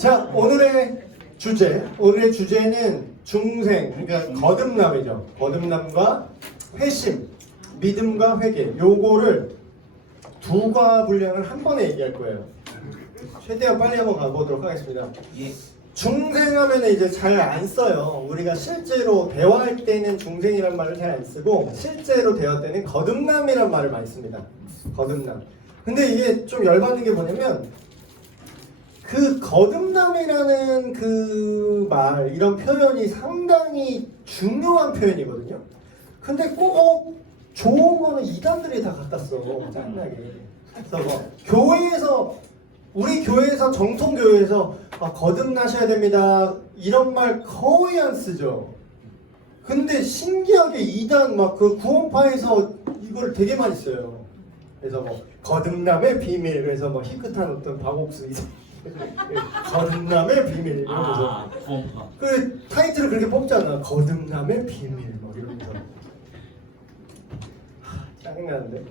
자, 오늘의 주제는 중생, 그러니까 거듭남이죠. 거듭남과 회심, 믿음과 회개. 요거를 두 과 분량을 한 번에 얘기할 거예요. 최대한 빨리 한번 가보도록 하겠습니다. 중생하면 이제 잘 안 써요. 우리가 실제로 대화할 때는 중생이란 말을 잘 안 쓰고 실제로 대화 때는 거듭남이란 말을 많이 씁니다. 거듭남. 근데 이게 좀 열받는 게 뭐냐면 그 거듭남이라는 그 말, 이런 표현이 상당히 중요한 표현이거든요. 근데 꼭 좋은 거는 이단들이 다 갖다 써. 짜증나게. 그래서 뭐 교회에서, 우리 교회에서, 정통교회에서 거듭나셔야 됩니다, 이런 말 거의 안 쓰죠. 근데 신기하게 이단 막 그 구원파에서 이걸 되게 많이 써요. 그래서 뭐 거듭남의 비밀, 그래서 뭐 희끗한 어떤 박옥수 거듭남의 비밀 이러면서 그 타이틀을 그렇게 뽑잖아. 거듭남의 비밀 막 이러면서 짜증나는데.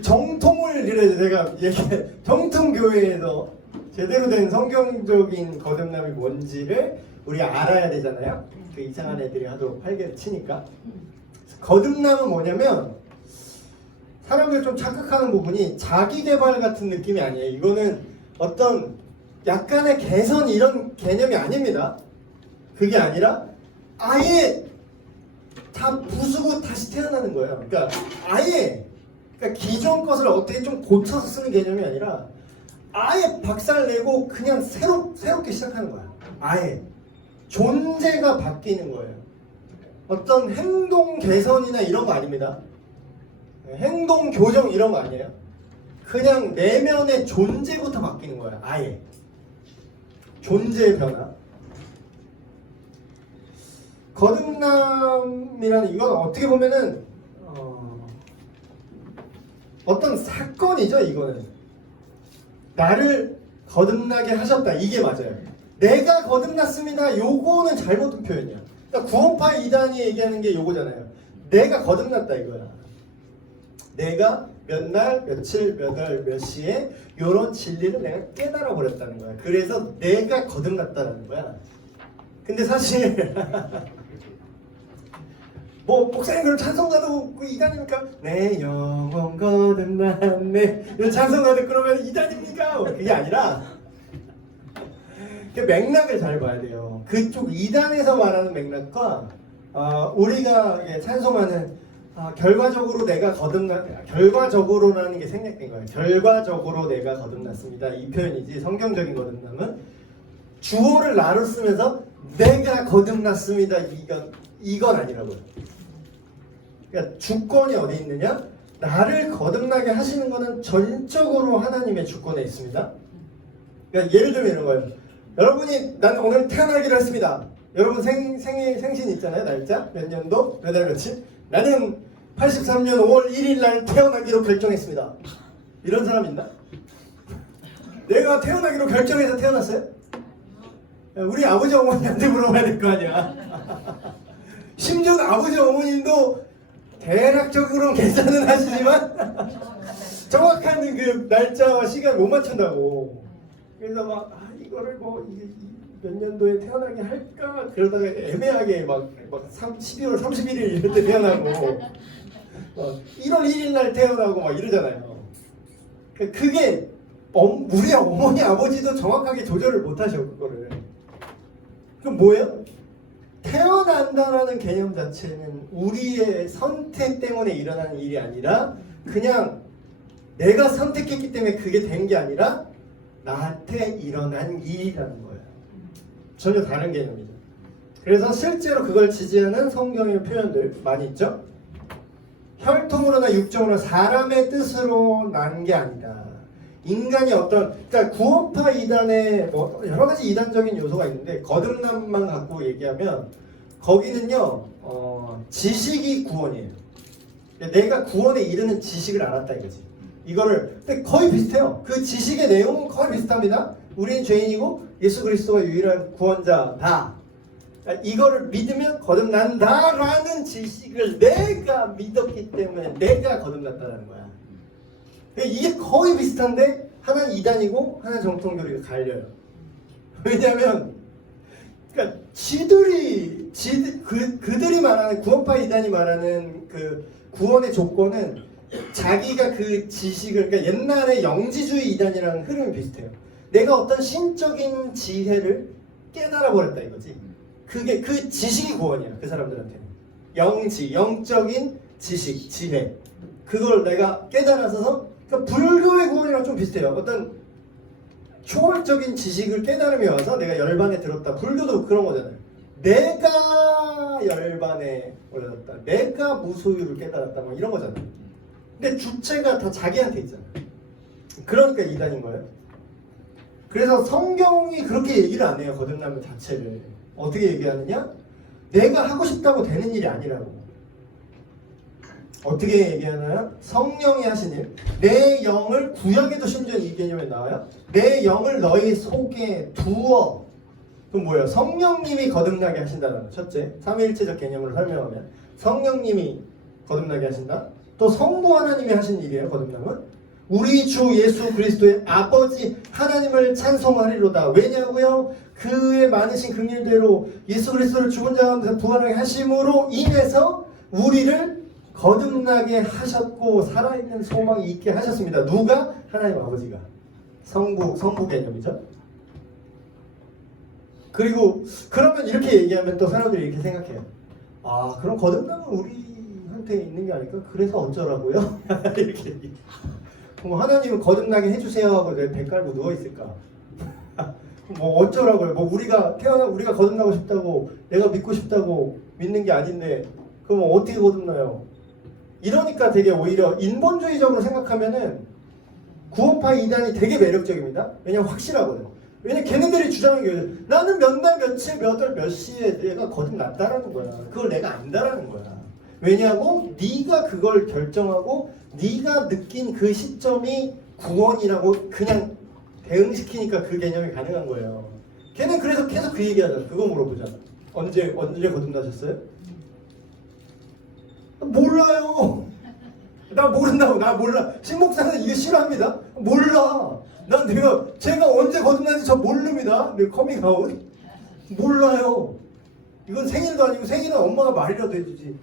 정통을 이래 내가 얘기해. 정통교회에서 제대로 된 성경적인 거듭남이 뭔지를 우리 알아야 되잖아요. 그 이상한 애들이 하도 팔개를 치니까. 거듭남은 뭐냐면 사람들 좀 착각하는 부분이 자기 개발 같은 느낌이 아니에요. 이거는 어떤 약간의 개선 이런 개념이 아닙니다. 그게 아니라 아예 다 부수고 다시 태어나는 거예요. 그러니까 아예 기존 것을 어떻게 좀 고쳐서 쓰는 개념이 아니라 아예 박살내고 그냥 새롭게 시작하는 거야. 아예 존재가 바뀌는 거예요. 어떤 행동 개선이나 이런 거 아닙니다. 행동 교정 이런 거 아니에요. 그냥 내면의 존재부터 바뀌는 거예요. 아예 존재의 변화. 거듭남이라는 이건 어떻게 보면은 어떤 사건이죠. 이거는 나를 거듭나게 하셨다, 이게 맞아요. 내가 거듭났습니다, 요거는 잘못된 표현이야. 그러니까 구원파 이단이 얘기하는 게 요거잖아요. 내가 거듭났다 이거야. 내가 몇 날, 며칠, 몇 월, 몇 시에 요런 진리를 내가 깨달아 버렸다는 거야. 그래서 내가 거듭났다는 거야. 근데 사실 뭐 목사님 그럼 찬송가도 그 이단입니까? 내 영혼 거듭났네 이런 찬송가도 그러면 이단입니까? 그게 아니라 그 맥락을 잘 봐야 돼요. 그쪽 이단에서 말하는 맥락과 우리가 찬송하는 결과적으로 내가 결과적으로라는 게 생략된 거예요. 결과적으로 내가 거듭났습니다, 이 표현이지. 성경적인 거듭남은 주어를 나로 쓰면서 내가 거듭났습니다, 이건 아니라고요. 그러니까 주권이 어디 있느냐? 나를 거듭나게 하시는 것은 전적으로 하나님의 주권에 있습니다. 그러니까 예를 들면 이런 거예요. 여러분이 난 오늘 태어나기로 했습니다. 여러분 생신 있잖아요. 날짜, 몇 년도, 몇 월 며칠. 나는 83년 5월 1일 날 태어나기로 결정했습니다. 이런 사람 있나? 내가 태어나기로 결정해서 태어났어요? 우리 아버지 어머니한테 물어봐야 될 거 아니야. 심지어 아버지 어머님도 대략적으로 계산은 하시지만 정확한 그 날짜와 시간 못 맞춘다고. 그래서 막 이거를 뭐 몇 년도에 태어나게 할까 그러다가 애매하게 막 12월 31일 이럴 때 태어나고 1월 1일 날 태어나고 막 이러잖아요. 그게 우리 어머니 아버지도 정확하게 조절을 못 하셔 그거를. 그럼 뭐예요? 태어난다라는 개념 자체는 우리의 선택 때문에 일어나는 일이 아니라 그냥 내가 선택했기 때문에 그게 된 게 아니라 나한테 일어난 일이라는 거예요. 전혀 다른 개념이죠. 그래서 실제로 그걸 지지하는 성경의 표현들 많이 있죠. 혈통으로나 육정으로 사람의 뜻으로 난 게 아니다. 인간이 그러니까 구원파 이단에 뭐 여러 가지 이단적인 요소가 있는데 거듭남만 갖고 얘기하면 거기는요 지식이 구원이에요. 내가 구원에 이르는 지식을 알았다 이거지. 이거를 근데 거의 비슷해요. 그 지식의 내용은 거의 비슷합니다. 우리는 죄인이고 예수 그리스도가 유일한 구원자다. 그러니까 이거를 믿으면 거듭난다라는 지식을 내가 믿었기 때문에 내가 거듭났다는 거야. 이게 거의 비슷한데 하나는 이단이고 하나는 정통교리가 갈려요. 왜냐하면 그러니까 그들이 말하는 구원파 이단이 말하는 그 구원의 조건은 자기가 그 지식을 그러니까 옛날에 영지주의 이단이라는 흐름이 비슷해요. 내가 어떤 신적인 지혜를 깨달아 버렸다 이거지. 그게 그 지식이 구원이야 그 사람들한테는. 영적인 지식, 지혜. 그걸 내가 깨달아서 그러니까 불교의 구원이랑 좀 비슷해요. 어떤 초월적인 지식을 깨달음이 와서 내가 열반에 들었다. 불교도 그런 거잖아요. 내가 열반에 올라졌다. 내가 무소유를 깨달았다. 뭐 이런 거잖아요. 근데 주체가 다 자기한테 있잖아요. 그러니까 이단인 거예요. 그래서 성경이 그렇게 얘기를 안 해요. 거듭나는 자체를. 어떻게 얘기하느냐? 내가 하고 싶다고 되는 일이 아니라고. 어떻게 얘기하나요? 성령이 하신 일. 내 영을 구약에도 심지어 이 개념에 나와요. 내 영을 너희 속에 두어. 그럼 뭐예요? 성령님이 거듭나게 하신다는 거. 첫째, 삼위일체적 개념으로 설명하면 성령님이 거듭나게 하신다. 또 성부 하나님이 하신 일이에요. 거듭남은 우리 주 예수 그리스도의 아버지 하나님을 찬송하리로다. 왜냐고요? 그의 많으신 긍휼대로 예수 그리스도를 죽은 자 가운데서 부활하게 하심으로 인해서 우리를 거듭나게 하셨고 살아있는 소망이 있게 하셨습니다. 누가? 하나님 아버지가. 성부 개념이죠. 그리고 그러면 이렇게 얘기하면 또 사람들이 이렇게 생각해요. 아 그럼 거듭남은 우리한테 있는 게 아닐까? 그래서 어쩌라고요? 이렇게 얘기해. 그럼 하나님은 거듭나게 해주세요 하고 내 배 깔고 누워있을까? 뭐 어쩌라고요? 뭐 우리가 거듭나고 싶다고 내가 믿고 싶다고 믿는 게 아닌데 그럼 어떻게 거듭나요? 이러니까 되게 오히려 인본주의적으로 생각하면은 구원파 이단이 되게 매력적입니다. 왜냐면 확실하거든요. 왜냐면 걔네들이 주장하는 게 나는 몇 날 며칠 몇 월 몇 시에 내가 거듭났다라는 거야. 그걸 내가 안다라는 거야. 왜냐고? 네가 그걸 결정하고 네가 느낀 그 시점이 구원이라고 그냥 대응시키니까 그 개념이 가능한 거예요. 걔는 그래서 계속 그 얘기하잖아. 그거 물어보잖아. 언제 거듭나셨어요? 몰라요. 나 모른다고. 나 몰라. 신목사는 이거 싫어합니다. 몰라. 제가 언제 거듭났는지 저 모릅니다. 내 커밍아웃. 몰라요. 이건 생일도 아니고 생일은 엄마가 말이라도 해주지.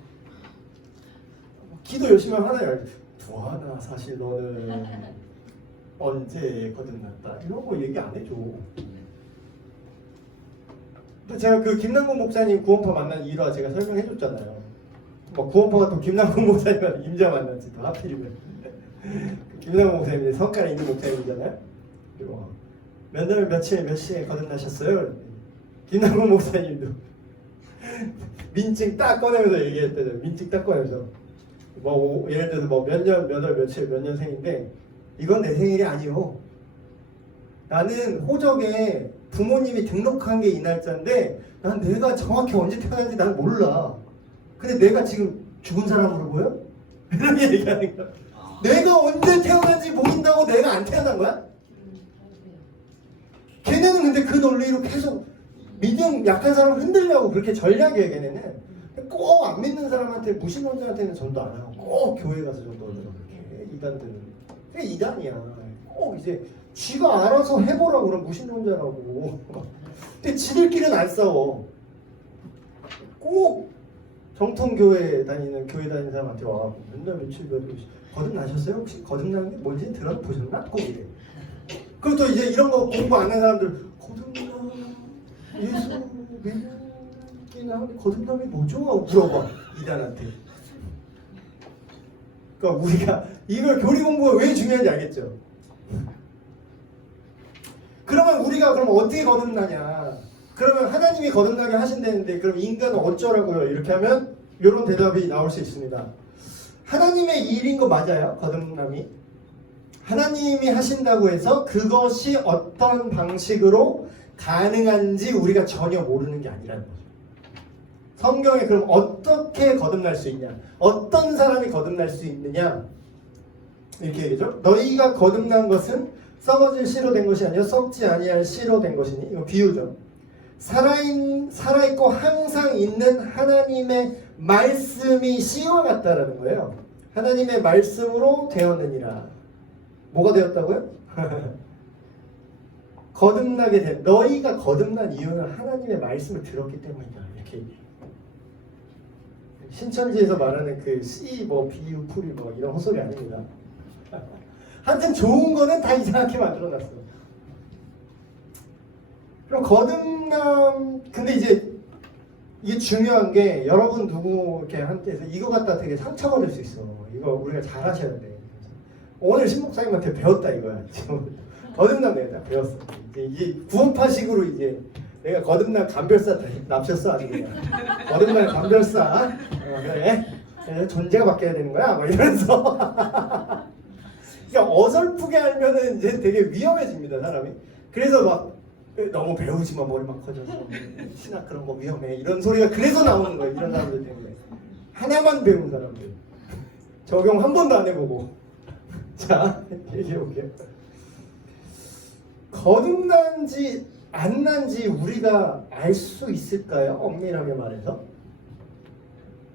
기도 열심히 하면 하나님 알지. 두하나 사실 너는 언제 거듭났다. 이런 거 얘기 안 해줘. 근데 제가 그 김남국 목사님 구원파 만난 일화 제가 설명해 줬잖아요. 뭐 구원파가 또 김남국 목사님한테 임자 만났지 또 하필이면. 김남국 목사님이 성깔에 있는 목사님이잖아요. 그리고 몇 날 며칠 몇 시에 거듭나셨어요? 김남국 목사님도 민증 딱 꺼내면서 얘기했대요. 민증 딱 꺼내면서 뭐 예를 들어서 뭐 몇 년 몇 월 며칠 몇 년생인데 이건 내 생일이 아니요. 나는 호적에 부모님이 등록한 게 이 날짜인데 난 내가 정확히 언제 태어났는지 난 몰라. 근데 내가 지금 죽은 사람으로 보여? 이렇게 얘기하는 거야. 내가 언제 태어난지 모른다고 내가 안 태어난 거야? 걔네는 근데 그 논리로 계속 믿음 약한 사람을 흔들려고 그렇게 전략이에요. 걔네는 꼭 안 믿는 사람한테 무신론자한테는 전도 안 하고 꼭 교회 가서 전도하더라고. 그렇게 이단들은 그게 이단이야. 꼭 이제 쥐가 알아서 해보라고 그런 무신론자라고. 근데 지들끼리는 안 싸워. 꼭 정통교회 다니는 사람한테 와가지고 맨날 며칠 거듭나셨어요? 혹시 거듭나는 게 뭔지 들어보셨나? 꼭 이래. 그리고 또 이제 이런 거 공부 안 하는 사람들 거듭나 예수 믿기나 하는데 거듭남이 뭐죠? 하고 물어봐 이단한테. 그러니까 우리가 이걸 교리 공부가 왜 중요한지 알겠죠? 그러면 우리가 그럼 어떻게 거듭나냐? 그러면 하나님이 거듭나게 하신다는데 그럼 인간은 어쩌라고요? 이렇게 하면 이런 대답이 나올 수 있습니다. 하나님의 일인 거 맞아요. 거듭남이. 하나님이 하신다고 해서 그것이 어떤 방식으로 가능한지 우리가 전혀 모르는 게 아니라는 거죠. 성경에 그럼 어떻게 거듭날 수 있냐? 어떤 사람이 거듭날 수 있느냐? 이렇게 얘기죠. 너희가 거듭난 것은 썩어질 씨로 된 것이 아니라 썩지 아니할 씨로 된 것이니. 이거 비유죠. 살아있고 항상 있는 하나님의 말씀이 씨와 같다라는 거예요. 하나님의 말씀으로 되었느니라. 뭐가 되었다고요? 거듭나게 된 너희가 거듭난 이유는 하나님의 말씀을 들었기 때문이다. 이렇게 얘기해요. 신천지에서 말하는 그 씨, 뭐 비유, 풀이 뭐 이런 헛소리 아닙니다. 하여튼 좋은 거는 다 이상하게 만들어놨어. 그럼 거듭남 근데 이제 이게 중요한 게 여러분 누구 이렇게 한테서 이거 갖다 되게 상처받을 수 있어. 이거 우리가 잘 하셔야 돼. 오늘 신목사님한테 배웠다 이거야. 지금 거듭남 내가 배웠어. 이제 구원파식으로 이제 내가 거듭남 감별사 납셨어 아주 그냥. 거듭남 감별사. 그래. 존재가 바뀌어야 되는 거야. 막 이러면서. 그러니까 어설프게 알면은 이제 되게 위험해집니다 사람이. 그래서 막 너무 배우지 마 머리 막 커져서 신학 그런 거 위험해 이런 소리가 그래서 나오는 거예요. 이런 사람들 때문에. 하나만 배운 사람들. 적용 한 번도 안 해보고. 자 얘기해볼게요. 거듭난지 안 난지 우리가 알 수 있을까요? 엄밀하게 말해서.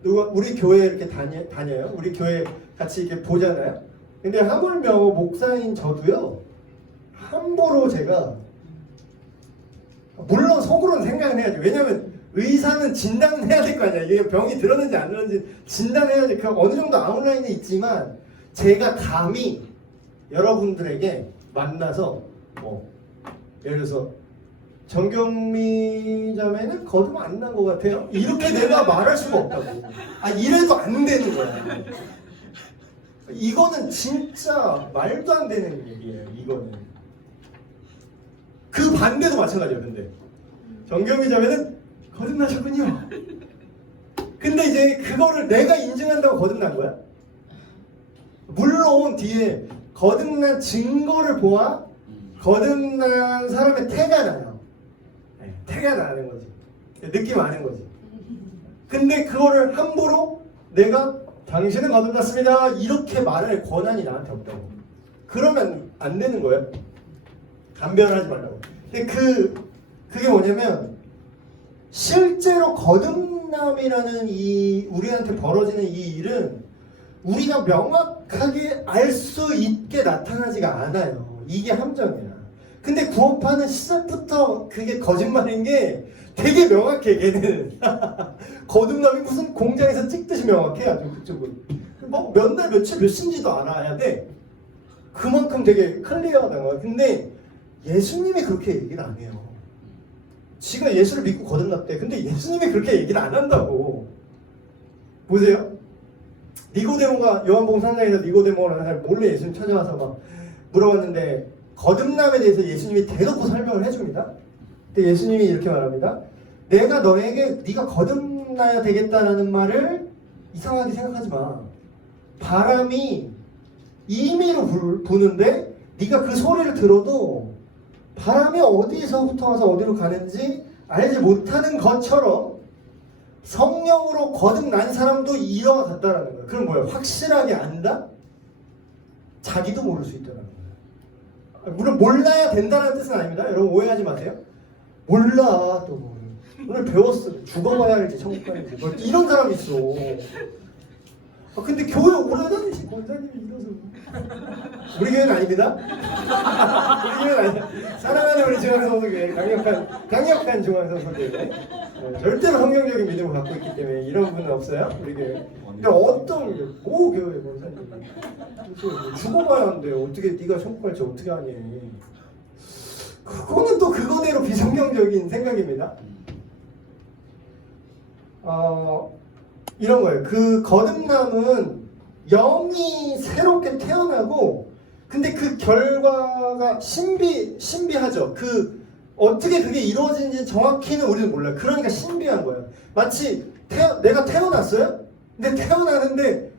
누가 우리 교회 이렇게 다녀요? 우리 교회 같이 이렇게 보잖아요. 근데 하물며 목사인 저도요. 함부로 제가 물론 속으로는 생각은 해야지. 왜냐면 의사는 진단을 해야 될 거 아니야. 이게 병이 들었는지 안 들었는지 진단해야지. 그 어느 정도 아웃라인이 있지만 제가 감히 여러분들에게 만나서 뭐 예를 들어서 정경미 자매는 거듭 안 난 것 같아요. 이렇게 내가 말할 수가 없다고. 아 이래도 안 되는 거야. 이거는 진짜 말도 안 되는 얘기예요. 이거는. 그 반대도 마찬가지예요. 근데 정경미 자매는 거듭나셨군요. 근데 이제 그거를 내가 인증한다고 거듭난 거야? 물론 뒤에 거듭난 증거를 보아 거듭난 사람의 태가 나요. 태가 나는 거지. 느낌 아는 거지. 근데 그거를 함부로 내가 당신은 거듭났습니다 이렇게 말할 권한이 나한테 없다고. 그러면 안 되는 거예요. 감별하지 말라고. 근데 그게 뭐냐면 실제로 거듭남이라는 이 우리한테 벌어지는 이 일은 우리가 명확하게 알 수 있게 나타나지가 않아요. 이게 함정이야. 근데 구원파는 시작부터 그게 거짓말인 게 되게 명확해. 걔는 거듭남이 무슨 공장에서 찍듯이 명확해. 아주 그쪽은 뭐 몇 날 며칠 몇 신지도 알아야 돼. 그만큼 되게 클리어하다는 거야. 근데 예수님이 그렇게 얘기를 안 해요. 지가 예수를 믿고 거듭났대. 근데 예수님이 그렇게 얘기를 안 한다고. 보세요. 니고데모가 요한복음 3장에서 니고데모라는 사람이 몰래 예수님 찾아와서 막 물어봤는데 거듭남에 대해서 예수님이 대놓고 설명을 해줍니다. 근데 예수님이 이렇게 말합니다. 내가 너에게 네가 거듭나야 되겠다라는 말을 이상하게 생각하지 마. 바람이 임의로 부는데 네가 그 소리를 들어도 바람이 어디서부터 와서 어디로 가는지 알지 못하는 것처럼 성령으로 거듭난 사람도 이와 같다라는 거예요. 그럼 뭐예요? 확실하게 안다? 자기도 모를 수 있다는 거예요. 물론 몰라야 된다는 뜻은 아닙니다. 여러분 오해하지 마세요. 몰라 또 오늘 배웠어. 죽어봐야 알지 천국 가는지. 뭐 이런 사람이 있어. 근데 교회 오래 다니시 권사님이 이러서 우리 교회는 아닙니다. 우리 교회는 아니야. 사랑하는 우리 중앙성소교회 강력한 중앙성소교회 절대로 성경적인 믿음을 갖고 있기 때문에 이런 분은 없어요. 우리 교회. 근데 어떤 모 교회 권사님 죽어봐야 한대. 어떻게 네가 천국 갈지 어떻게 하니. 그거는 또 그거대로 비성경적인 생각입니다. 이런 거예요. 그 거듭남은 영이 새롭게 태어나고 근데 그 결과가 신비하죠. 어떻게 그게 이루어지는지 정확히는 우리는 몰라요. 그러니까 신비한 거예요. 마치 내가 태어났어요? 근데 태어나는데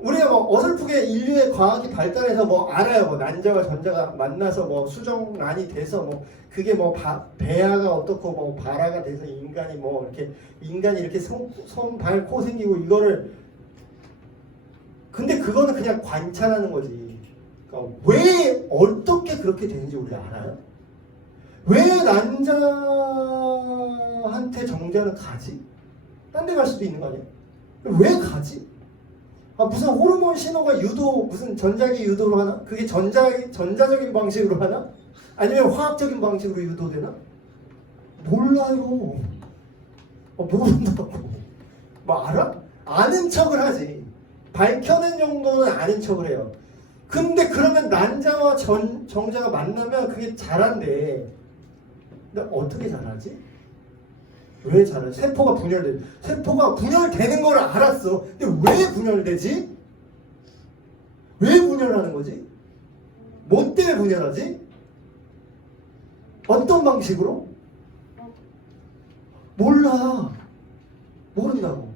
우리가 뭐 어설프게 인류의 과학이 발달해서 뭐 알아요. 뭐 난자와 전자가 만나서 뭐 수정란이 돼서 뭐 그게 뭐 배아가 어떻고 뭐 발아가 돼서 인간이 이렇게 손, 발, 코 생기고 이거를 근데 그거는 그냥 관찰하는 거지. 그러니까 왜 어떻게 그렇게 되는지 우리가 알아요? 왜 난자한테 정자는 가지? 딴 데 갈 수도 있는 거 아니야? 왜 가지? 무슨 호르몬 신호가 유도 무슨 전자기 유도로 하나? 그게 전자적인 방식으로 하나? 아니면 화학적인 방식으로 유도되나? 몰라요. 모른다고. 뭐 알아? 아는 척을 하지. 밝혀낸 정도는 아는 척을 해요. 근데 그러면 난자와 정자가 만나면 그게 잘한대. 근데 어떻게 잘하지? 왜 잘하지? 세포가 분열되는 걸 알았어. 근데 왜 분열되지? 왜 분열하는 거지? 뭐 때문에 분열하지? 어떤 방식으로? 몰라. 모른다고.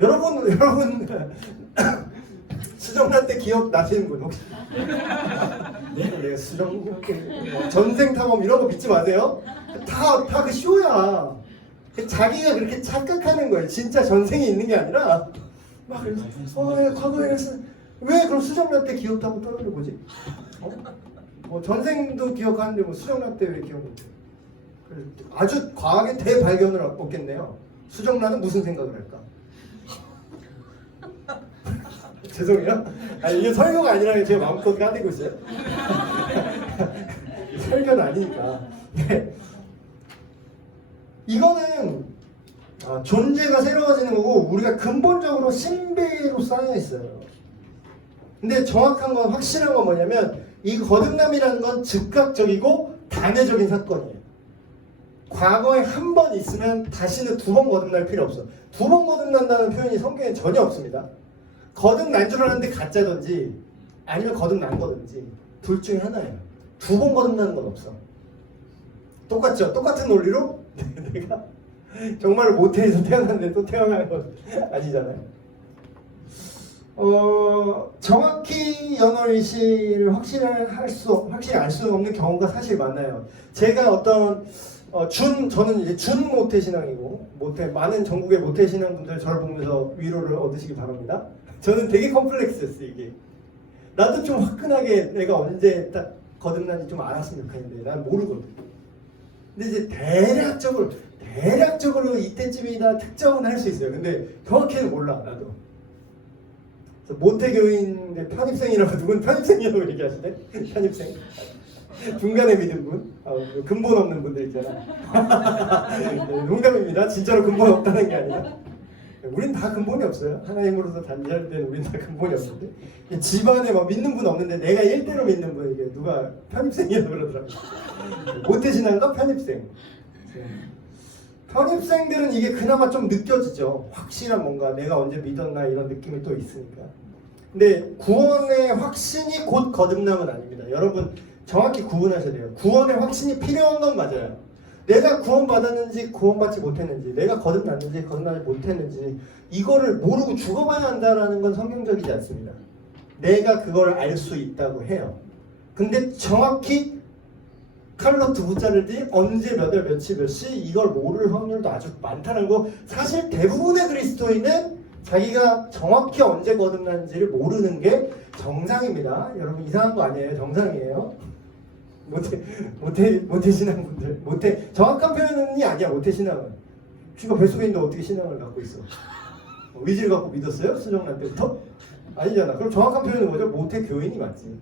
여러분 수정란 때 기억 나시는 분 혹시? 네, 수정 전생 탐험 이런 거 믿지 마세요. 다 그 쇼야. 자기가 그렇게 착각하는 거예요. 진짜 전생이 있는 게 아니라 막 과거에 왜 그럼 수정란 때 기억하고 떨어져 보지? 뭐 전생도 기억하는데 뭐 수정란 때 왜 기억 못해? 아주 과학의 대발견을 얻겠네요. 수정란은 무슨 생각을 할까? 죄송해요. 이게 설교가 아니라 제가 마음껏 까대고 있어요. 설교는 아니니까. 네. 이거는 존재가 새로워지는 거고 우리가 근본적으로 신비로 쌓여 있어요. 근데 정확한 건 확실한 건 뭐냐면 이 거듭남이라는 건 즉각적이고 단회적인 사건이에요. 과거에 한 번 있으면 다시는 두 번 거듭날 필요 없어. 두 번 거듭난다는 표현이 성경에 전혀 없습니다. 거듭난 줄 알았는데 가짜든지 아니면 거듭난 거든지 둘 중에 하나예요. 두 번 거듭나는 건 없어. 똑같죠? 똑같은 논리로 내가 정말 모태에서 태어났는데 또 태어난 건 아니잖아요. 정확히 연월일시를 확실히 알 수 없는 경우가 사실 많아요. 제가 저는 이제 준 모태 신앙이고 많은 전국의 모태 신앙 분들 저를 보면서 위로를 얻으시기 바랍니다. 저는 되게 컴플렉스였어 이게. 나도 좀 화끈하게 내가 언제 딱 거듭난지 좀 알았으면 좋겠는데 난 모르거든. 근데 이제 대략적으로 이때쯤이다 특정은 할 수 있어요. 근데 정확히는 몰라 나도. 모태교인의 편입생이라고 누군 편입생이라고 얘기하시네? 편입생. 중간에 믿은 분, 근본 없는 분들 있잖아. 네, 농담입니다. 진짜로 근본 없다는 게 아니라. 우린 다 근본이 없어요. 하나님으로서 단절된 우린 다 근본이 없는데 집안에 막 믿는 분 없는데 내가 1대로 믿는 분 이게 누가 편입생이라고 그러더라고요. 모태신앙과 편입생. 편입생들은 이게 그나마 좀 느껴지죠. 확실한 뭔가 내가 언제 믿었나 이런 느낌이 또 있으니까. 근데 구원의 확신이 곧 거듭남은 아닙니다. 여러분 정확히 구분하셔야 돼요. 구원의 확신이 필요한 건 맞아요. 내가 구원받았는지 구원받지 못했는지 내가 거듭났는지 거듭나지 못했는지 이거를 모르고 죽어봐야 한다는 건 성경적이지 않습니다. 내가 그걸 알 수 있다고 해요. 근데 정확히 칼로 두 부자를 언제 몇 월 며칠 몇 시 이걸 모를 확률도 아주 많다는 거. 사실 대부분의 그리스도인은 자기가 정확히 언제 거듭났는지를 모르는 게 정상입니다. 여러분 이상한 거 아니에요. 정상이에요. 모태 신앙분들 정확한 표현이 아니야. 모태 신앙은 쥐가 뱃속에 있는데 어떻게 신앙을 갖고 있어? 의지를 갖고 믿었어요? 수정난 때부터? 아니잖아. 그럼 정확한 표현은 뭐죠? 모태 교인이 맞지.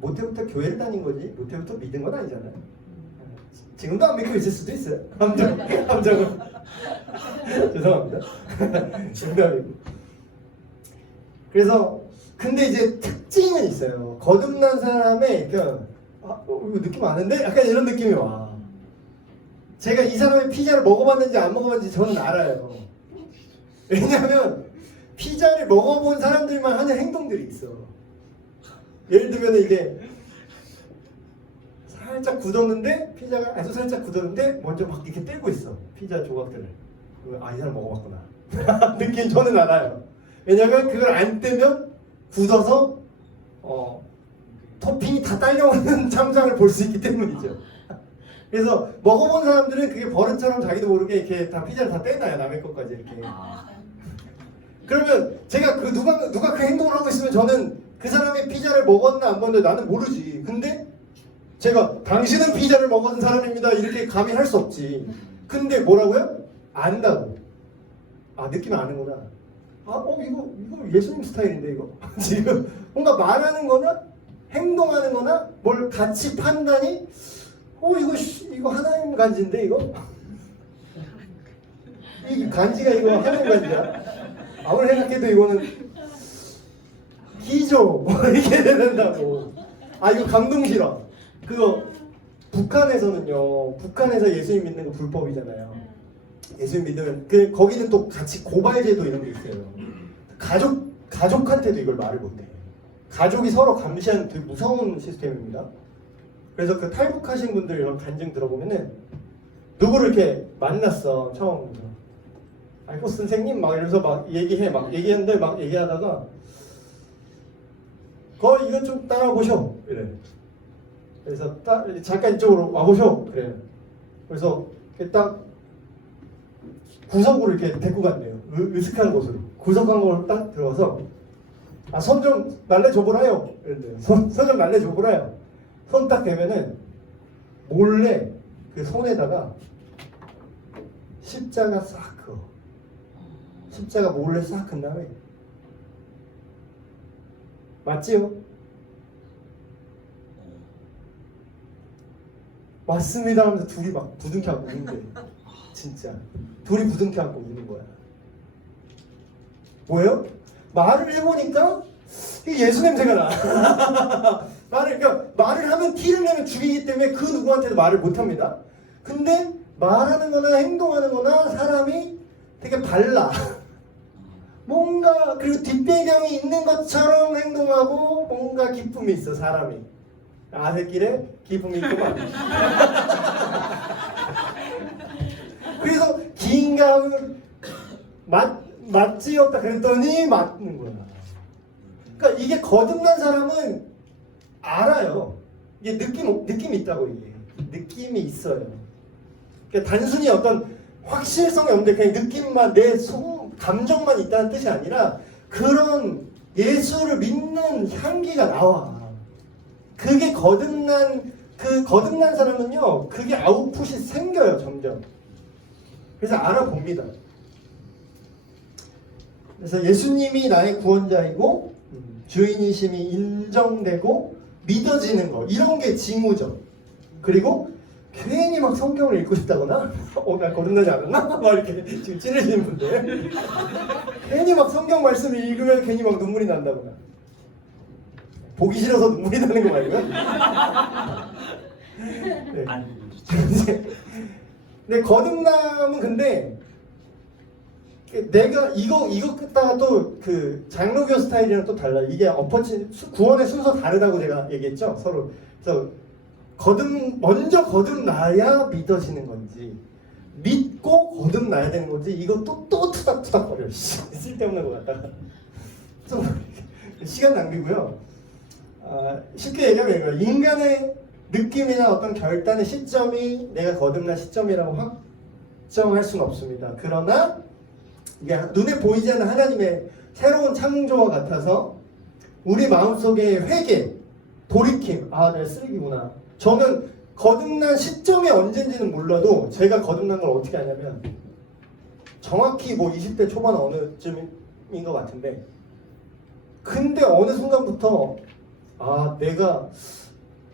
모태부터 교회를 다닌 거지 모태부터 믿은 건 아니잖아요. 지금도 안 믿고 있을 수도 있어요. 함정은 죄송합니다. 농담이고. 그래서 근데 이제 특징은 있어요. 거듭난 사람의 이거 느낌 아는데? 약간 이런 느낌이 와. 제가 이 사람의 피자를 먹어봤는지 안 먹어봤는지 저는 알아요. 왜냐하면 피자를 먹어본 사람들만 하는 행동들이 있어. 예를 들면 이게 살짝 굳었는데 피자가 아주 살짝 굳었는데 먼저 막 이렇게 떼고 있어. 피자 조각들을. 이 사람 먹어봤구나. 느낌 저는 알아요. 왜냐면 그걸 안 떼면 굳어서 토핑이 다 딸려오는 참상을 볼 수 있기 때문이죠. 그래서 먹어본 사람들은 그게 버릇처럼 자기도 모르게 이렇게 다 피자를 다 떼놔요. 남의 것까지 이렇게. 그러면 제가 누가 그 행동을 하고 있으면 저는 그 사람이 피자를 먹었나 안 먹었나 나는 모르지. 근데 제가 당신은 피자를 먹은 사람입니다 이렇게 감히 할 수 없지. 근데 뭐라고요? 안다고. 느낌 아는구나. 이거 예수님 스타일인데 이거 지금 뭔가 말하는 거나 행동하는 거나 뭘 같이 판단이 이거 하나님 간지인데 이거 이 간지가 이거 하나님 간지야. 아무리 생각해도 이거는 기조 뭐 이렇게 된다고. 이거 감동 실화. 그거 북한에서 예수님 믿는 거 불법이잖아요. 예수님 믿으면 거기는 또 같이 고발제도 이런 게 있어요. 가족한테도 이걸 말을 못해. 가족이 서로 감시하는 되게 무서운 시스템입니다. 그래서 그 탈북하신 분들 이런 간증 들어보면은 누구를 이렇게 만났어 처음. 아이고 선생님 막 이러면서 막 얘기했는데 막 얘기하다가 이거 좀 따라보셔 이래. 그래서 잠깐 이쪽으로 와보셔 그래. 그래서 딱 구석으로 이렇게 데리고 간대요. 으슥한 곳으로. 구석한 곳으로 딱 들어가서 손 좀 날려줘보라요. 이런데요. 손 좀 날려줘보라요. 손 딱 대면은 몰래 그 손에다가 십자가 싹 그어. 십자가 몰래 싹 큰 다음에 맞지요? 맞습니다 하면서 둘이 막 부둥켜 안고 우는 거예요. 진짜 둘이 부둥켜 안고 우는 거야. 뭐예요? 말을 해보니까 예수 냄새가 나. 말을 하면 티를 내면 죽이기 때문에 그 누구한테도 말을 못합니다. 근데 말하는 거나 행동하는 거나 사람이 되게 발라. 뭔가 그리고 뒷배경이 있는 것처럼 행동하고 뭔가 기쁨이 있어 사람이. 아새끼래 기쁨이 있구만. 그래서 긴가을 맞지였다 그랬더니 맞는 거야. 그러니까 이게 거듭난 사람은 알아요. 이게 느낌이 있다고 이게 느낌이 있어요. 그러니까 단순히 어떤 확실성이 없는데 그냥 느낌만 내 감정만 있다는 뜻이 아니라 그런 예수를 믿는 향기가 나와. 그게 거듭난 사람은요. 그게 아웃풋이 생겨요 점점. 그래서 알아봅니다. 그래서 예수님이 나의 구원자이고 주인이심이 인정되고 믿어지는 거 이런 게 징후죠. 그리고 괜히 막 성경을 읽고 싶다거나 나 거듭나지 않았나? 막 이렇게 지금 찌르시는 분들 괜히 막 성경 말씀을 읽으면 괜히 막 눈물이 난다거나 보기 싫어서 눈물이 나는 거 말고요. 네. 근데 거듭남은 근데 내가 이거 끝다가 또 그 장로교 스타일이랑 또 달라요. 이게 구원의 순서 다르다고 제가 얘기했죠. 서로. 그래서 먼저 거듭나야 믿어지는 건지 믿고 거듭나야 되는 건지 이거 또 투닥투닥 거려요. 쓸데없는 것 같다가 좀 시간 낭비고요. 쉽게 얘기하면 이거 인간의 느낌이나 어떤 결단의 시점이 내가 거듭난 시점이라고 확정할 수는 없습니다. 그러나 이게 눈에 보이지 않는 하나님의 새로운 창조와 같아서 우리 마음속에 회개, 돌이킴, 내가 쓰레기구나. 저는 거듭난 시점이 언젠지는 몰라도 제가 거듭난 걸 어떻게 하냐면 정확히 20대 초반 어느 쯤인 것 같은데 근데 어느 순간부터 내가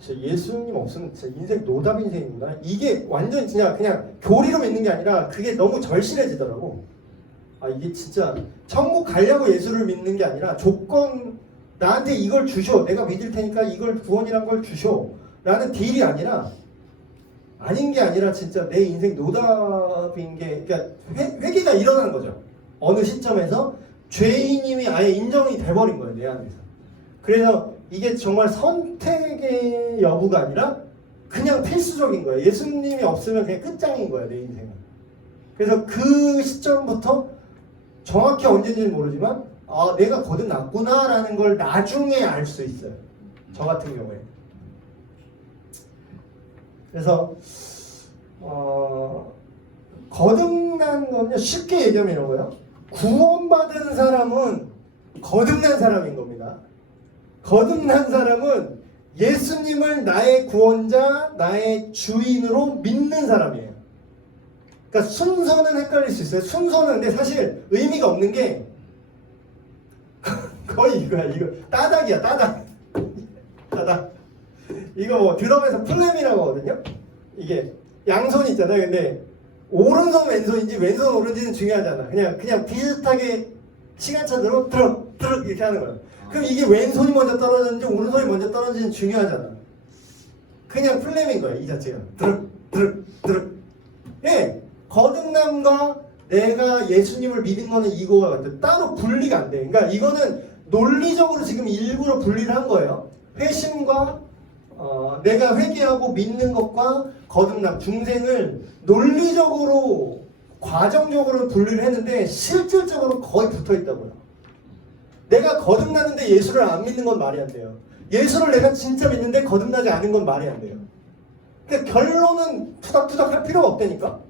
진짜 예수님 없으면 진짜 인생 노답 인생이구나. 이게 완전 진짜 그냥 교리로 믿는 게 아니라 그게 너무 절실해지더라고. 이게 진짜 천국 가려고 예수를 믿는 게 아니라 나한테 이걸 주셔. 내가 믿을 테니까 이걸 구원이란 걸 주셔. 라는 딜이 아닌 게 아니라 진짜 내 인생 노답인 게 그러니까 회개가 일어나는 거죠. 어느 시점에서 죄인임이 아예 인정이 돼버린 거예요. 내 안에서. 그래서 이게 정말 선택의 여부가 아니라 그냥 필수적인 거예요. 예수님이 없으면 그냥 끝장인 거예요. 내 인생은. 그래서 그 시점부터 정확히 언제인지는 모르지만 내가 거듭났구나 라는 걸 나중에 알 수 있어요. 저 같은 경우에. 그래서 거듭난 건요 쉽게 얘기하면 이런 거예요. 구원받은 사람은 거듭난 사람인 겁니다. 거듭난 사람은 예수님을 나의 구원자, 나의 주인으로 믿는 사람이에요. 그러니까 순서는 헷갈릴 수 있어요. 순서는 근데 사실 의미가 없는 게 거의 이거야. 이거 따닥이야. 따닥. 따닥. 이거 뭐 드럼에서 플램이라고 하거든요. 이게 양손 있잖아요. 근데 오른손 왼손인지 왼손 오른손인지는 중요하잖아. 그냥 비슷하게 시간차대로 드럭 이렇게 하는 거야. 그럼 이게 왼손이 먼저 떨어졌는지 오른손이 먼저 떨어지는지 중요하잖아. 그냥 플램인 거야. 이 자체가 드럭. 예, 거듭남과 내가 예수님을 믿은 거는 이거와 같아. 따로 분리가 안 돼. 그러니까 이거는 논리적으로 지금 일부러 분리를 한 거예요. 회심과 내가 회개하고 믿는 것과 거듭남, 중생을 논리적으로 과정적으로 분리를 했는데 실질적으로 거의 붙어 있다고요. 내가 거듭나는데 예수를 안 믿는 건 말이 안 돼요. 예수를 내가 진짜 믿는데 거듭나지 않은 건 말이 안 돼요. 그러니까 결론은 투닥투닥 할 필요가 없다니까.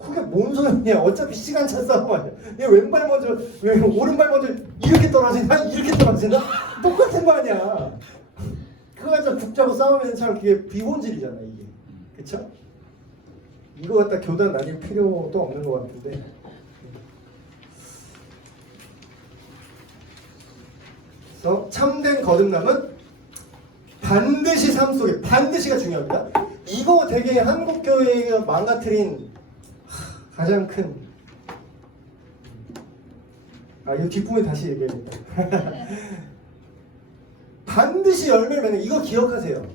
그게 뭔 소용이야. 어차피 시간차 싸움 아니야. 얘 왼발 먼저, 왜 오른발 먼저 이렇게 떨어진다? 이렇게 떨어진다? 똑같은 거 아니야. 그거 가지고 붙잡고 싸우면 참 그게 비본질이잖아 이게. 그쵸? 이거 갖다 교단 나뉠 필요도 없는 것 같은데. 그래서 참된 거듭남은 반드시 삶 속에, 반드시가 중요합니다. 이거 되게 한국 교회가 망가뜨린 가장 큰, 이 뒷부분 다시 얘기해야겠다. 반드시 열매를 맺는, 이거 기억하세요.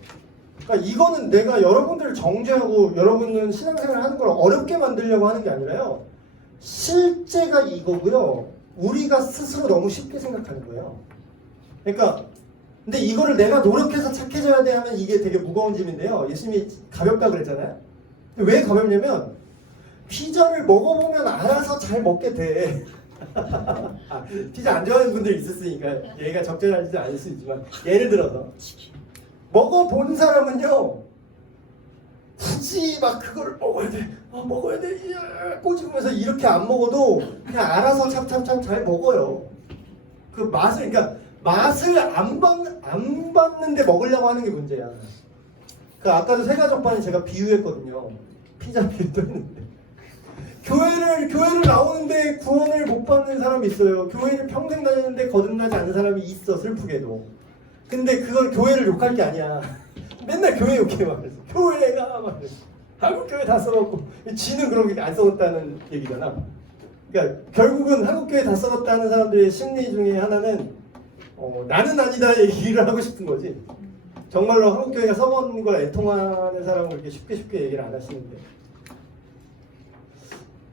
그러니까 이거는 내가 여러분들을 정죄하고 여러분은 신앙생활을 하는 걸 어렵게 만들려고 하는 게 아니라요. 실제가 이거고요. 우리가 스스로 너무 쉽게 생각하는 거예요. 그러니까 근데 이거를 내가 노력해서 착해져야 돼 하면 이게 되게 무거운 짐인데요. 예수님이 가볍다 그랬잖아요. 왜 가볍냐면 피자를 먹어보면 알아서 잘 먹게 돼. 피자 안 좋아하는 분들 있었으니까 얘가 적절하지 않을 수 있지만 예를 들어서 먹어본 사람은요 굳이 막 그걸 먹어야 돼 꼬집으면서 이렇게 안 먹어도 그냥 알아서 참참참 잘 먹어요. 그 맛을, 그러니까 맛을 안 봤는데 먹으려고 하는 게 문제야. 그 아까도 세가족반에 제가 비유했거든요. 피자 비유도 했는데 교회를 나오는데 구원을 못 받는 사람이 있어요. 교회를 평생 다니는데 거듭나지 않는 사람이 있어, 슬프게도. 근데 그걸 교회를 욕할 게 아니야. 맨날 교회 욕해 막 그래서 교회가 막 그래서 한국 교회 다 써먹고 지는 그런 게 안 써먹었다는 얘기잖아. 그러니까 결국은 한국 교회 다 써먹었다는 사람들의 심리 중에 하나는 나는 아니다 얘기를 하고 싶은 거지. 정말로 한국 교회가 써먹은 걸 애통하는 사람은 그렇게 쉽게 얘기를 안 하시는데.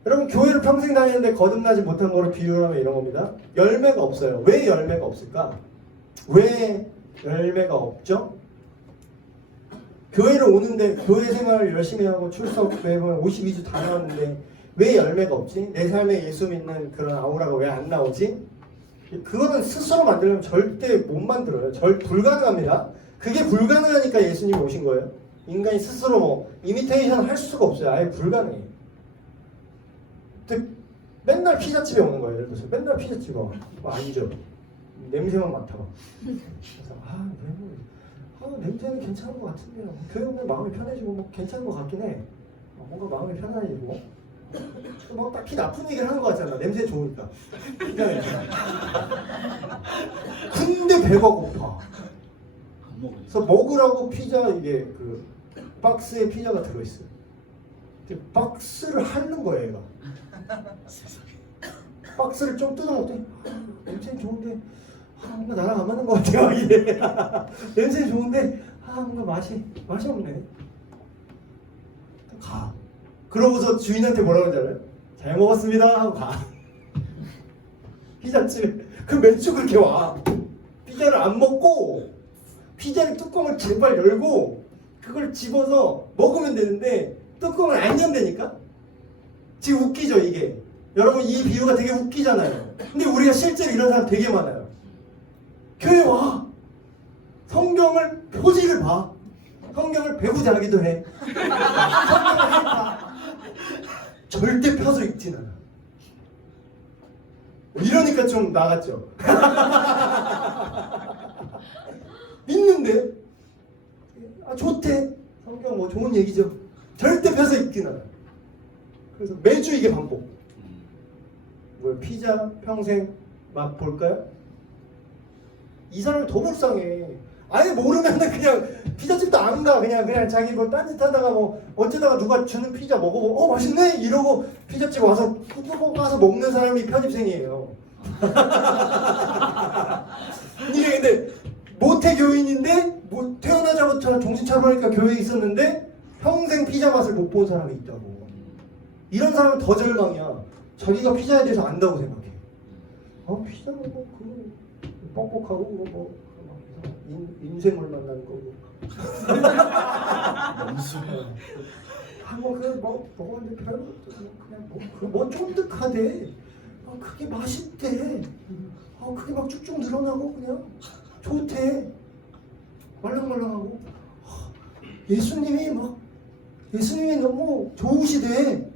여러분 교회를 평생 다니는데 거듭나지 못한 거를 비유하면 이런 겁니다. 열매가 없어요. 왜 열매가 없을까? 왜 열매가 없죠? 교회를 오는데 교회 생활을 열심히 하고 출석 매번 52주 다 나왔는데 왜 열매가 없지? 내 삶에 예수 믿는 그런 아우라가 왜 안 나오지? 그거는 스스로 만들려면 절대 못 만들어요. 불가능합니다. 그게 불가능하니까 예수님이 오신 거예요. 인간이 스스로 뭐 이미테이션 할 수가 없어요. 아예 불가능해요. 맨날 피자집에 오는 거예요. 예를 들어서 맨날 피자집에 와. 앉아. 냄새만 맡아봐. 그래서 냄새는 괜찮은 것 같은데요. 교회 오면 마음이 편해지고 뭐 괜찮은 것 같긴 해. 뭔가 마음이 편안해지고 뭐 딱히 나쁜 얘기를 하는 것 같잖아. 냄새 좋으니까. 근데 배가 고파. 그래서 먹으라고 피자 이게 그 박스에 피자가 들어있어요. 박스를 핥는 거예요, 얘가. 박스를 좀 뜯어먹더니 냄새 좋은데 뭔가 나랑 안 맞는 것 같아요. 이래. 냄새 좋은데 뭔가 맛이 없네. 가. 그러고서 주인한테 뭐라고 하는지 알아요? 잘 먹었습니다 하고 가. 피자집에 그 매주 그렇게 와. 피자를 안 먹고 피자의 뚜껑을 제발 열고 그걸 집어서 먹으면 되는데 뚜껑을 안 연다니까? 지금 웃기죠 이게? 여러분 이 비유가 되게 웃기잖아요. 근데 우리가 실제로 이런 사람 되게 많아요. 교회 와. 성경을 표지를 봐. 성경을 배우자 하기도 해. 성경을 봐. 절대 펴서 읽진 않아. 이러니까 좀 나갔죠. 믿는데 좋대. 성경 뭐 좋은 얘기죠. 절대 펴서 읽진 않아. 그래서 매주 이게 반복. 뭐 피자 평생 맛 볼까요? 이 사람이 더 불쌍해. 아예 모르면은 그냥 피자집도 안 가. 그냥 자기 뭐 딴짓하다가 뭐 어쩌다가 누가 주는 피자 먹어보고 맛있네 이러고 피자집 와서 푹푹 가서 먹는 사람이 편입생이에요. 이게 근데 모태 교인인데 뭐 태어나자마자 정신 차려보니까 교회에 있었는데 평생 피자 맛을 못 본 사람이 있다고. 이런 사람은 더 절망이야. 자기가 피자에 대해서 안다고 생각해. 피자는 그 뻑뻑하고 인생을 만나는 거고. 먹었는데 별로 그냥 쫀득하대. 그게 맛있대. 그게 막 쭉쭉 늘어나고 그냥 좋대. 말랑말랑하고. 예수님이 너무 좋으시대.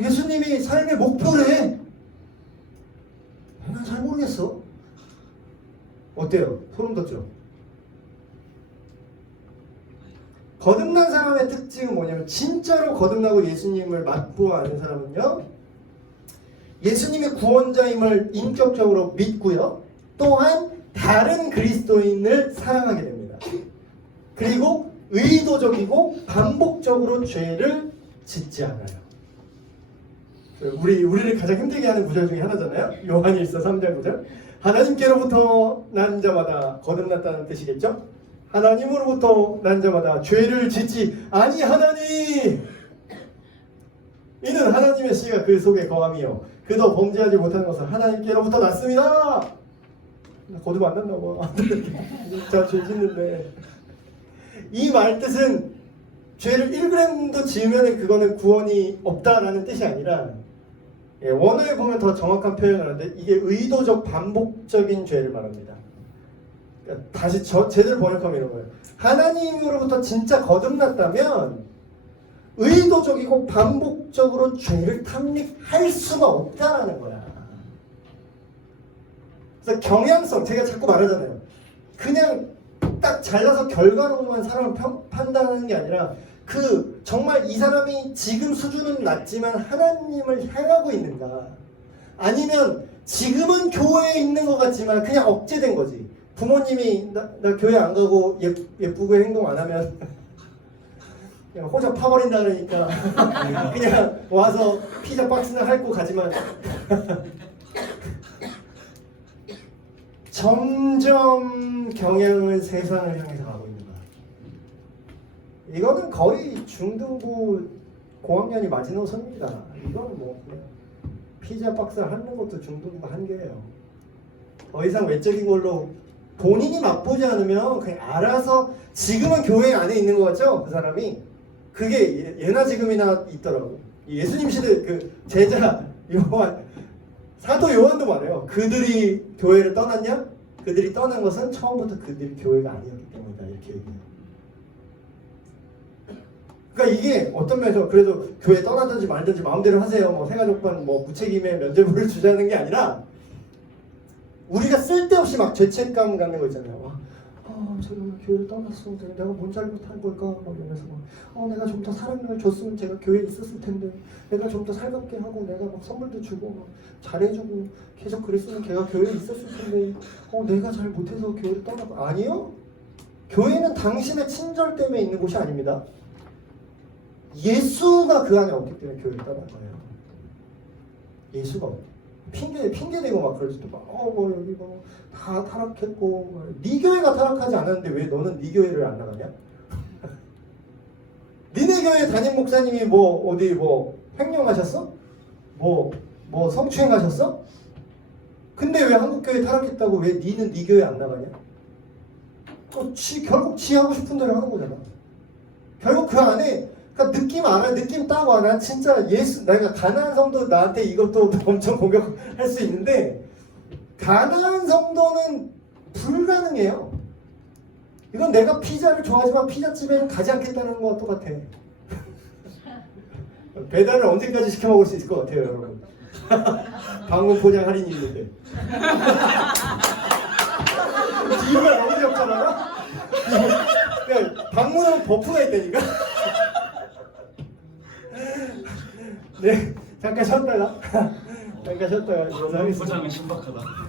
예수님이 삶의 목표래. 난 잘 모르겠어. 어때요? 소름 돋죠? 거듭난 사람의 특징은 뭐냐면 진짜로 거듭나고 예수님을 맛보아 아는 사람은요, 예수님의 구원자임을 인격적으로 믿고요, 또한 다른 그리스도인을 사랑하게 됩니다. 그리고 의도적이고 반복적으로 죄를 짓지 않아요. 우리를 가장 힘들게 하는 구절 중에 하나잖아요. 요한일서 3장 9절. 하나님께로부터 난 자마다 거듭났다는 뜻이겠죠? 하나님으로부터 난 자마다 죄를 짓지 아니하나니 이는 하나님의 씨가 그 속에 거함이요 그도 범죄하지 못하는 것은 하나님께로부터 났습니다. 나 거듭 안 났나 봐. 진짜 죄 짓는데. 이 말 뜻은 죄를 1g도 지으면 그거는 구원이 없다라는 뜻이 아니라, 원어에 보면 더 정확한 표현을 하는데 이게 의도적 반복적인 죄를 말합니다. 그러니까 다시 제대로 번역하면 이런 거예요. 하나님으로부터 진짜 거듭났다면 의도적이고 반복적으로 죄를 탐닉할 수가 없다라는 거야. 그래서 경향성, 제가 자꾸 말하잖아요. 그냥 딱 잘라서 결과로만 사람을 판단하는 게 아니라 정말 이 사람이 지금 수준은 낮지만 하나님을 향하고 있는가, 아니면 지금은 교회에 있는 것 같지만 그냥 억제된 거지. 부모님이 나 교회 안 가고 예쁘고 행동 안 하면 그냥 호적 파버린다 그러니까 그냥 와서 피자 박스나 핥고 가지만 점점 경향은 세상을 향해서 가고 있는 거야. 이거는 거의 중등부 고학년이 마지노선입니다. 이거는 뭐 그냥 피자 박스 핥는 것도 중등부 한계예요. 더 이상 외적인 걸로 본인이 맛보지 않으면 그냥 알아서, 지금은 교회 안에 있는 것 같죠? 그 사람이. 그게 예나 지금이나 있더라고. 예수님 시대 그 제자 요한, 사도 요한도 말해요. 그들이 교회를 떠났냐? 그들이 떠난 것은 처음부터 그들이 교회가 아니었기 때문이다. 이렇게 얘기해요. 그러니까 이게 어떤 면에서 그래도 교회 떠나든지 말든지 마음대로 하세요. 뭐 새가족반 뭐 무책임의 면죄부를 주자는 게 아니라, 우리가 쓸데없이 막 죄책감 갖는 거 있잖아요. 제가 교회를 떠났어. 내가 뭔 잘못한 걸까? 막 이러면서 내가 좀 더 사랑을 줬으면 제가 교회에 있었을 텐데, 내가 좀 더 살갑게 하고 내가 막 선물도 주고 막 잘해주고 계속 그랬으면 걔가 교회에 있었을 텐데, 내가 잘 못해서 교회를 떠나고. 아니요. 교회는 당신의 친절 때문에 있는 곳이 아닙니다. 예수가 그 안에 없기 때문에 교회를 떠난 거예요. 예수가 없기. 핑계 대고 막 그러지도 막 여기 뭐 다 타락했고, 네 교회가 타락하지 않았는데 왜 너는 네 교회를 안 나가냐? 니네 교회 담임 목사님이 뭐 어디 뭐 횡령하셨어? 뭐 성추행하셨어? 근데 왜 한국 교회 타락했다고 왜 니는 네 교회 안 나가냐? 결국 지 하고 싶은 대로 하는 거잖아. 결국 그 안에, 그러니까 느낌 알아, 느낌 딱 와. 난 진짜 내가 가난한 성도, 나한테 이것도 엄청 공격할 수 있는데, 가난한 성도는 불가능해요. 이건 내가 피자를 좋아하지만 피자집에는 가지 않겠다는 거와 똑같아. 배달을 언제까지 시켜 먹을 수 있을 것 같아요, 여러분. 방문 포장 할인이 있는데. 이유가 너무 적잖아. 방문하면 버프가 있다니까. 네, 잠깐 쉬었다가 인사하겠습니다. 포장은 신박하다.